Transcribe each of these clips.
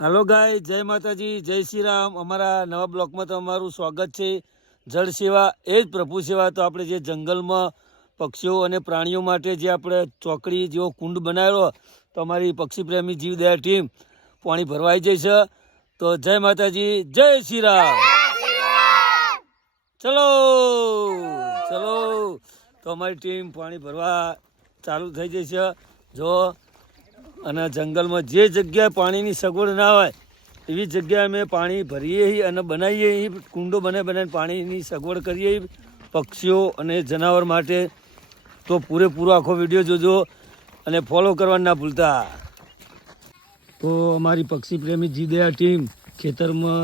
Hello गाय जय माताजी जय श्री राम। अमरा नवा ब्लॉक में तमारुं स्वागत है। जल सेवा ए ज प्रभु सेवा। तो आपणे जे जंगल में पक्षीओ अने प्राणीओ माटे जे आपणे चौकड़ी जेवो कुंड बनाव्यो तो अमारी पक्षी प्रेमी जीवदया टीम पाणी भरवा आई जई छे। तो जय माताजी जय श्री राम। चलो चलो तो अमारी टीम पाणी भरवा चालू थई जई छे। जो અને જંગલમાં જે જગ્યાએ પાણીની સગવડ ના હોય એવી જગ્યાએ અમે પાણી ભરીએ અને બનાવીએ, કુંડો બનાવીને પાણીની સગવડ કરીએ પક્ષીઓ અને જનાવર માટે। તો પૂરેપૂરો આખો વિડીયો જોજો અને ફોલો કરવા ના ભૂલતા। તો અમારી પક્ષી પ્રેમી જીવદયા ટીમ ખેતરમાં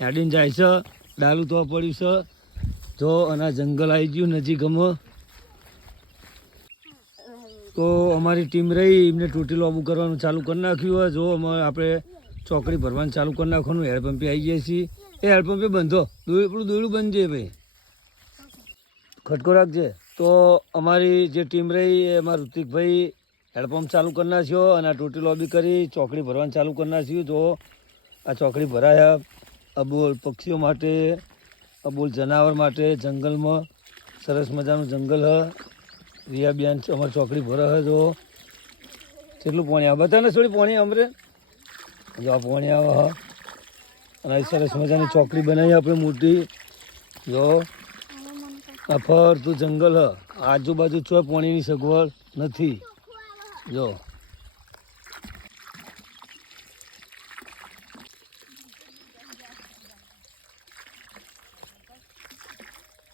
હેડીને જાય છે, ડાલું તો પડ્યું છે જો અને જંગલ આવી ગયું નજીકમાં। तो अमारी टीम रही एमने टोटी लोबू करवानुं चालू कर नाख्युं है। जो आपणे चौकड़ी भरवानुं चालू कर नाखवानुं। हेडपंपे आई गया छीए। ए हेडपंपे बंधो पेलुं दोयडुं बंध जे भाई, खटको राखजे। तो अमारी जे टीम रही ए अमारा ऋतिक भाई हेडपंप चालू कर नाख्यो अने आ टोटी लोबी करी चौकड़ी भरवानुं चालू कर नाख्युं। जो आ चौकड़ी भराय अबोल पक्षीओ माटे, अबोल जनावर माटे। जंगल में सरस मजानुं जंगल है। रिया बेन अमर चौकड़ी भरा है। जो કેટલું પાણી આવે બતાને થોડી પાણી અમરે જો આ પાણી આવે હા। અને આ સરસ મજાની ચોકડી બનાવી આપણે મોટી। જો આ ફરતું જંગલ હ, આજુબાજુ ચોય પાણીની સગવડ નથી। જો